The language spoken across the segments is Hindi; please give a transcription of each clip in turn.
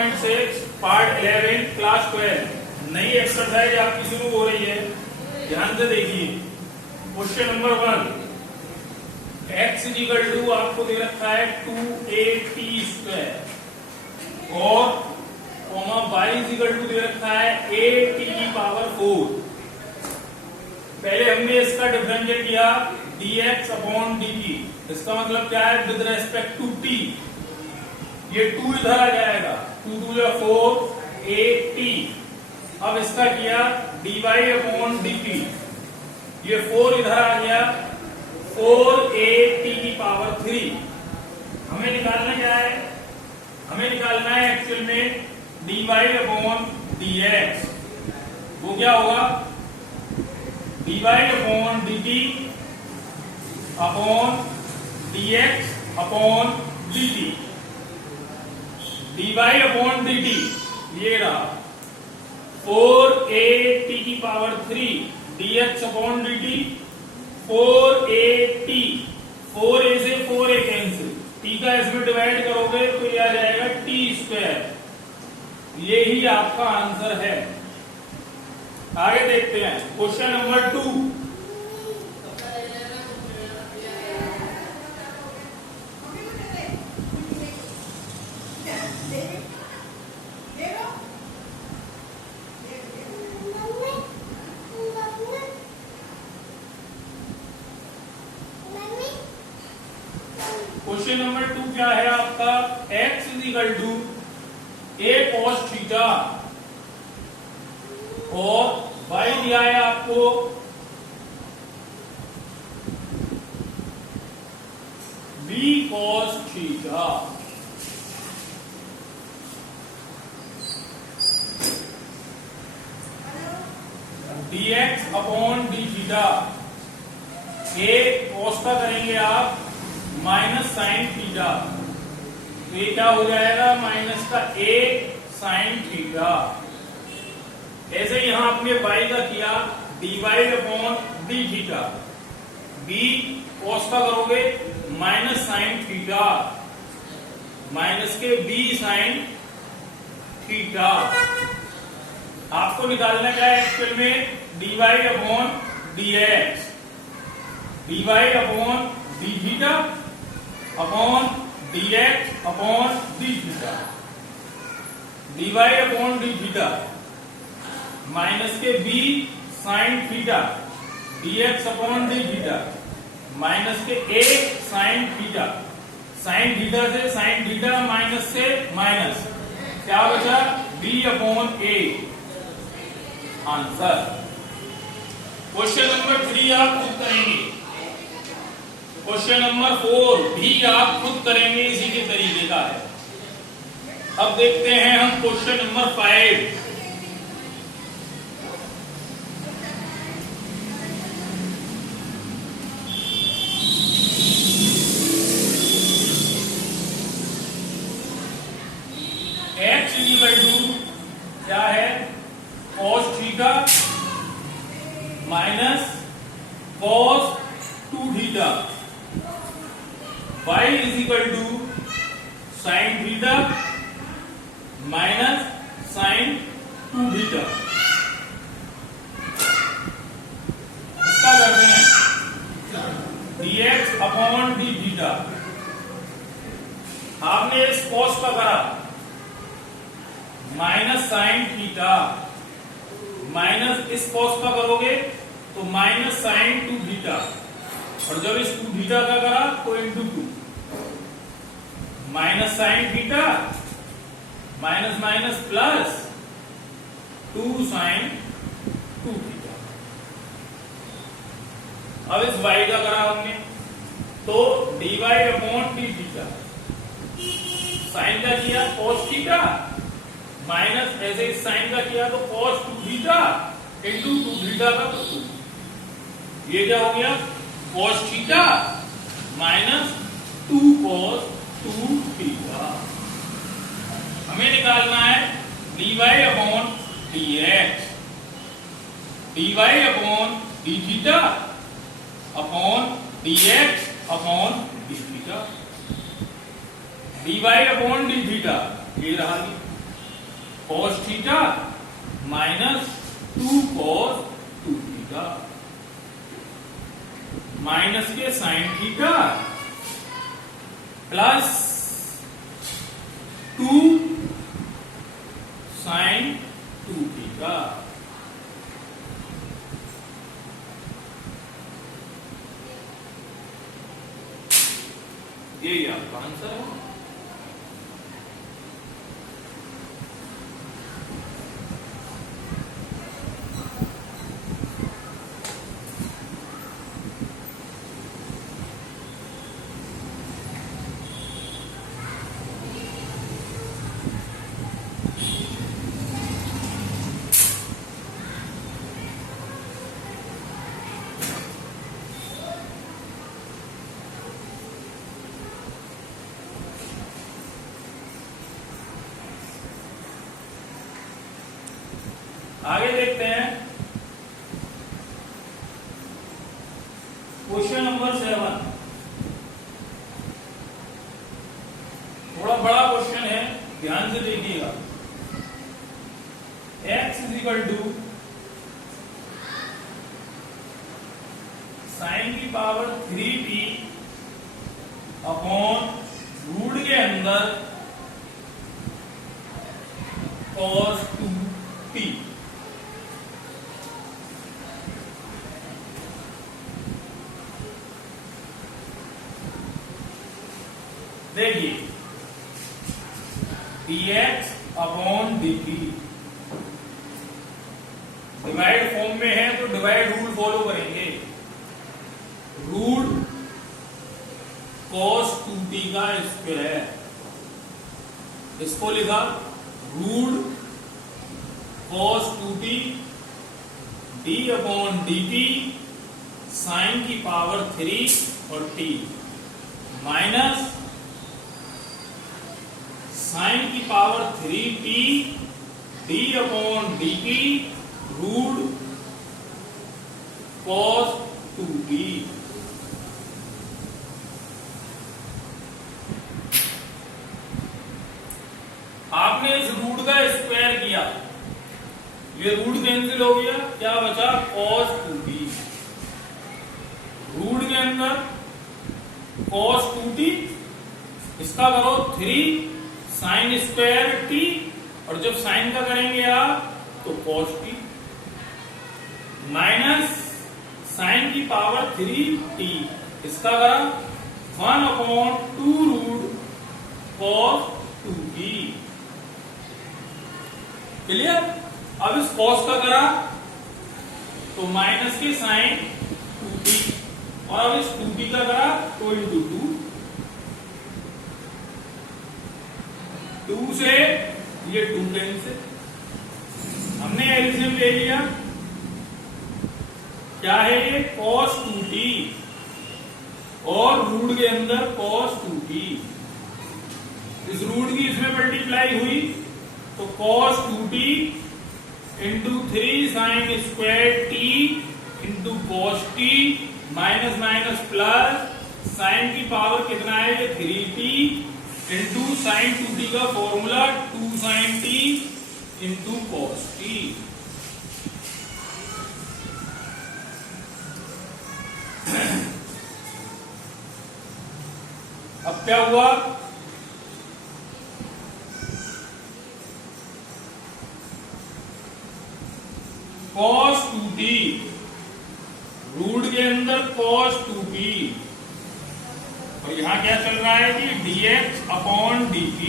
1.6 पार्ट 11 क्लास 12 नई एक्सरसाइज आपकी शुरू हो रही है। ध्यान से देखिए question number 1 x equal to आपको दे रखा है 2at स्क्वायर और y इक्वल टू दे रखा है at की पावर 4। पहले हमने इसका डिफरेंशिएट किया dx अपॉन dt। इसका मतलब क्या है विद रेस्पेक्ट टू t। ये 2 इधर आ जाएगा 2 2 या 4 at। अब इसका किया dy अपॉन dt। ये 4 इधर आ गया 4at की पावर 3। हमें निकालना क्या है? हमें निकालना है एक्चुअल में dy अपॉन dx। वो क्या होगा dy upon dt upon dx upon dt। dy upon dt ये रहा 4at की power 3 dx upon dt 4at। 4a से 4a कैंसिल, t का इसमें डिवाइड करोगे तो ये आ जाएगा t स्क्वायर। ये ही आपका आंसर है। आगे देखते हैं क्वेश्चन नंबर 2। क्वेश्चन नंबर 2 क्या है आपका? x equal to a cos theta और y दिया है आपको b cos theta. dx upon d theta. a cos का करेंगे आप माइनस साइन थीटा तो ये क्या हो जाएगा माइनस का a साइन थीटा। ऐसे यहां आपने y का किया dy upon d theta. b cos का करोगे माइनस साइन थीटा माइनस के b साइन थीटा। आपको निकालना क्या है एक्चुअल में dy upon dx। dy upon d theta upon dx upon d theta. dy upon d theta minus के b sine theta dx upon d theta minus के a sine theta. Sine theta से साइन थीटा माइनस से माइनस क्या बचा b upon a। Answer question number 3 आप खुद करेंगे। क्वेश्चन नंबर 4 भी आप खुद करेंगे, इसी के तरीके का है। अब देखते हैं हम question number 5। x equal to क्या है cos theta minus cos 2 theta. y is equal to sine theta minus sine 2 theta. इसका करते हैं dx अपॉन डी थीटा। आपने इस cos का करा माइनस साइन थीटा माइनस इस cos का करोगे तो माइनस साइन 2 थीटा और जब इस 2 थीटा का करा तो into 2 minus sine theta minus minus plus 2 sine 2 theta. अब इस y का करा हमने तो dy upon d theta. Sine का किया cos थीटा माइनस ऐसे इस साइन का किया तो cos 2 थीटा इंटू 2 थीटा का तो 2। ये क्या हो गया cos theta minus 2 cos 2 theta. हमें निकालना है dy upon dx। dy upon d theta upon dx upon d theta. dy upon d theta ये रहा। cos theta minus 2 cos 2 theta minus के sin theta plus 2 sin 2 theta. यही आपका आंसर है। आगे देखते हैं क्वेश्चन नंबर 7। थोड़ा बड़ा क्वेश्चन है, ध्यान से देखिएगा। x is equal to sine की पावर 3t अपॉन रूट के अंदर cos 2t। देखिए dx upon dt divide form में है तो डिवाइड रूल फॉलो करेंगे। रूट cos 2t का स्क्वायर है, इसको लिखा root cos 2t d upon dt sine की पावर 3 और t माइनस साइन की power 3t d upon dt root cos 2t। आपने इस रूट का स्क्वायर किया, ये रूट कैंसिल हो गया, क्या बचा cos 2t। रूट के अंदर cos 2t, इसका करो 3 साइन स्क्वायर t, और जब साइन का करेंगे आप तो cos t माइनस साइन की पावर 3t, इसका करा 1 upon 2 root cos 2t। Clear? अब इस cos का करा तो माइनस के साइन 2t, और अब इस 2t का करा तो इंटू 2 से ये 2 कैंसिल, हमने एलसीएम ले लिया। क्या है ये cos 2t और रूट के अंदर cos 2t, इस रूट की इसमें मल्टीप्लाई हुई तो cos 2t into 3 sine square t into cos t minus minus plus sine की पावर कितना है ये 3t इंटू साइन 2t का formula 2 sine t into cos t। अब क्या हुआ, cos 2t रूट के अंदर cos 2t, और यहां क्या चल रहा है कि dx अपॉन dt।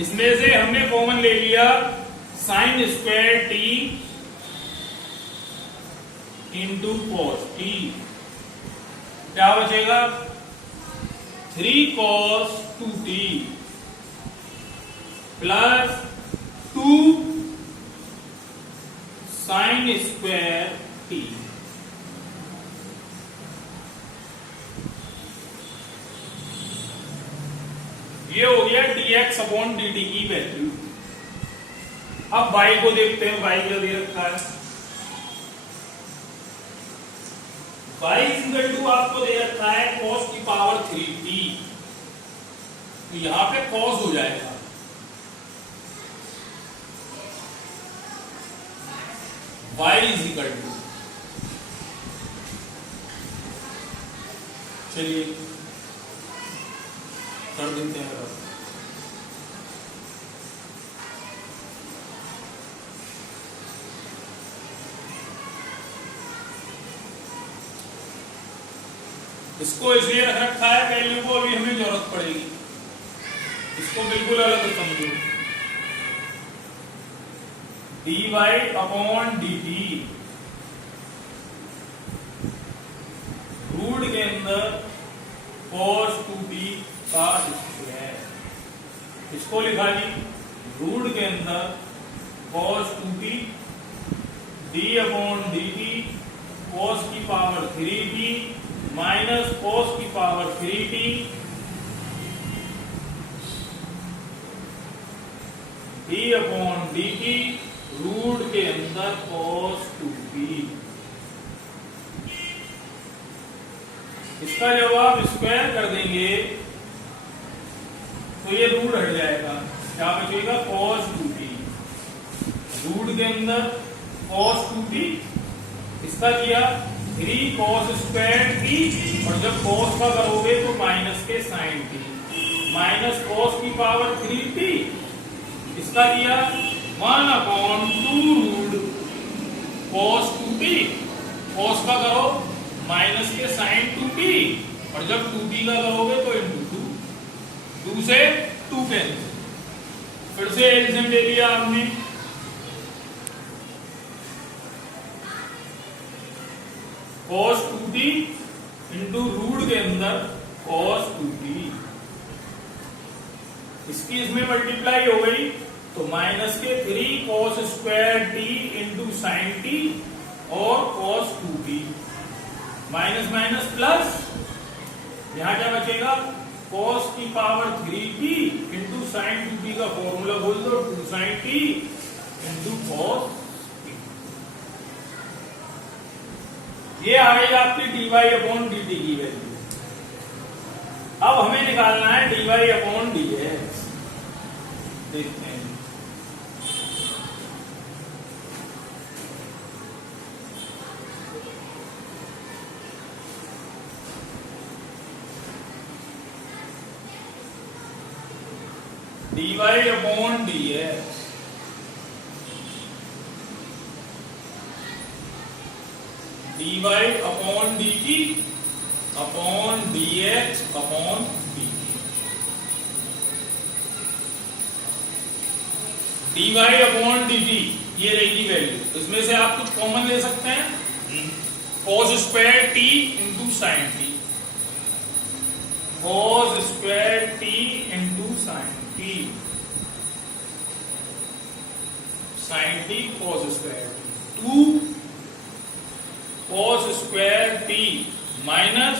इसमें से हमने कॉमन ले लिया sign square t into cos t, क्या बचेगा 3 cos 2t plus 2 sign square t। ये हो गया dx अपॉन dt की वैल्यू। अब y को देखते हैं, y क्या दे रखा है। y इक्वल टू आपको दे रखा है cos की पावर 3t, तो यहां पे cos हो जाएगा y इज इक्वल टू, चलिए कर देते हैं। इसको इसलिए रख रखा है, वैल्यू को अभी हमें जरूरत पड़ेगी, इसको बिल्कुल अलग समझो। dy अपॉन dt रूट के अंदर cos 2t का स्क्वायर, इसको लिखा जी रूट के अंदर cos 2t d upon dt cos की पावर 3t माइनस cos की power 3t d upon dt root के अंदर cos 2t। इसका जब आप स्क्वायर कर देंगे तो ये रूट हट जाएगा, क्या बचेगा cos 2t, रूट के अंदर cos 2t, इसका किया 3 cos स्क्वायर t, और जब cos का करोगे तो माइनस के sin t, माइनस cos की पावर 3t, इसका दिया 1 upon 2 root cos 2t, cos का करो माइनस के sin 2t, और जब 2t का करोगे तो इंटू 2 से 2 कैंसिल, फिर से एलसीएम ले लिया आपने, cos 2t इंटू रूट के अंदर cos 2t, इसकी इसमें मल्टीप्लाई हो गई तो माइनस के 3 cos square t into sine t और cos 2t, minus minus plus, यहां क्या बचेगा cos की power 3t into sine 2t का फॉर्मूला बोल दो 2 साइन t इंटू cos, ये आ गई आपकी dy अपॉन dt की वैल्यू। अब हमें निकालना है dy अपॉन dx, देखते हैं। dy upon dx, dy upon dt upon dx upon dt, dy upon dt ये रहेगी वैल्यू, इसमें से आप कुछ कॉमन ले सकते हैं, cos square t into sine t, cos square t into sine t, sine t cos square t, 2 cos square t minus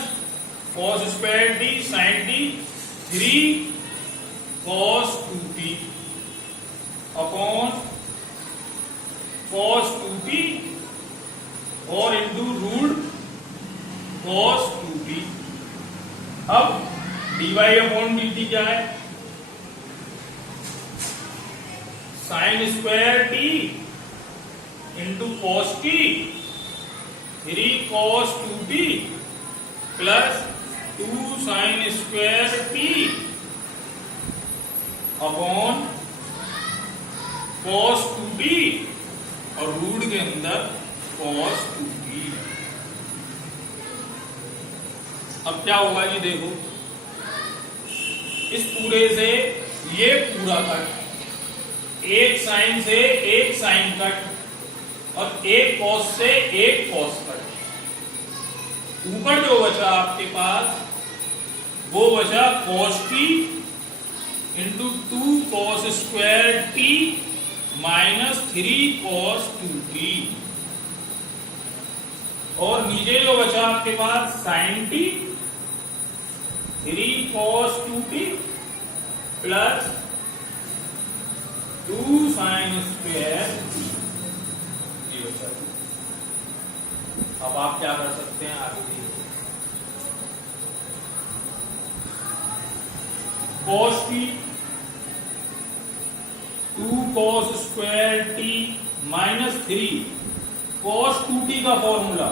cos square t sin t, 3 cos 2t upon cos 2t और इंटू रूट cos 2t। अब dy अपॉन dt क्या है, sign square t into cos t, 3 cos 2t plus 2 sign square t upon cos 2t और रूट के अंदर cos 2t। अब क्या होगा जी, देखो इस पूरे से ये पूरा कट, एक साइन से एक साइन कट और एक कॉस से एक कॉस कट, ऊपर जो बचा आपके पास वो बचा cos t into 2 cos square t minus 3 cos 2t, और नीचे जो बचा आपके पास sin t 3 cos 2t plus 2 sin square t। अब आप क्या कर सकते हैं आगे देखिए, cos t 2 cos square t minus 3 cos 2t का formula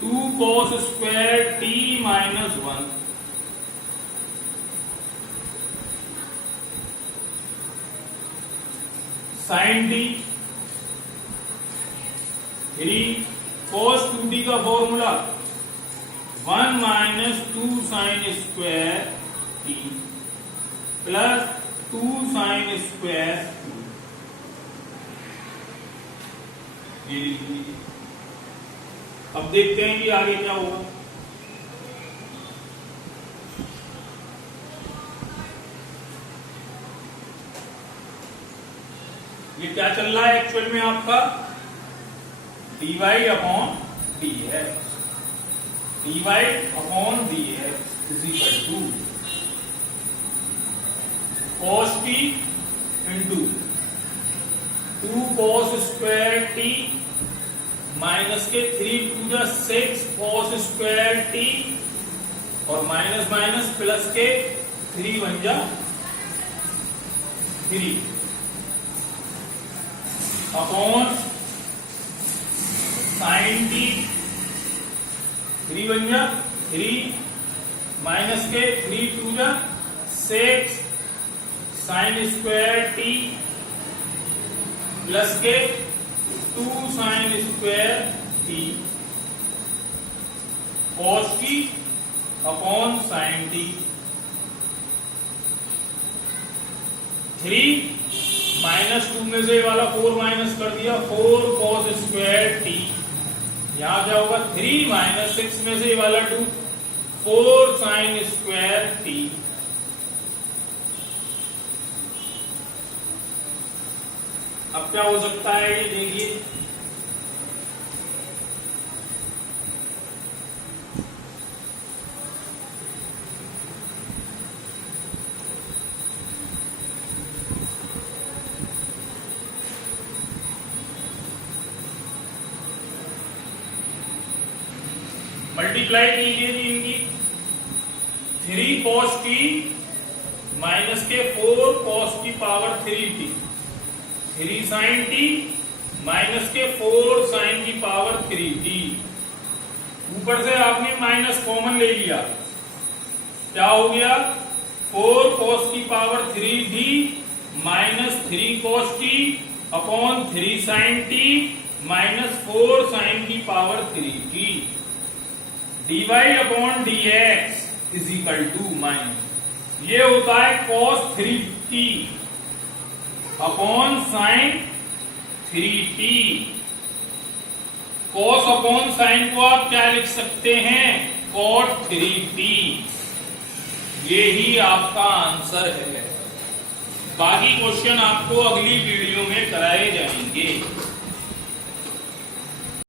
2 cos square t minus 1 sin t 3 cos 2t का formula 1 minus 2 sin square t plus 2 sin square ये लिखिए। अब देखते हैं कि आगे क्या होगा। ये क्या चल रहा है एक्चुअल में आपका dy upon dx, dy upon dx is equal to cos t into 2 cos square t minus के 3 to the 6 cos square t और माइनस माइनस प्लस के 3 बन जा 3 अपॉन sin t 3 बन जा 3 माइनस के 3 to the 6 sin square t plus के 2 sin square t cos t upon sin t 3 minus 2 में से वाला 4 माइनस कर दिया 4 cos स्क्वायर t, यहां क्या होगा 3 माइनस 6 में से वाला 2 4 sin स्क्वायर t। अब क्या हो सकता है ये देखिए, मल्टीप्लाई कीजिए इनकी 3 cos t माइनस के 4 cos की power 3t 3 sin t minus के 4 sin की पावर 3t, ऊपर से आपने माइनस कॉमन ले लिया, क्या हो गया 4 cos की power 3t minus 3 cos t upon 3 sin t minus 4 sin की power 3t dy upon dx is equal to minus ये होता है cos 3t upon sine 3t। cos upon sine को आप क्या लिख सकते हैं cot 3t, ये ही आपका आंसर है। बाकी क्वेश्चन आपको अगली वीडियो में कराए जाएंगे।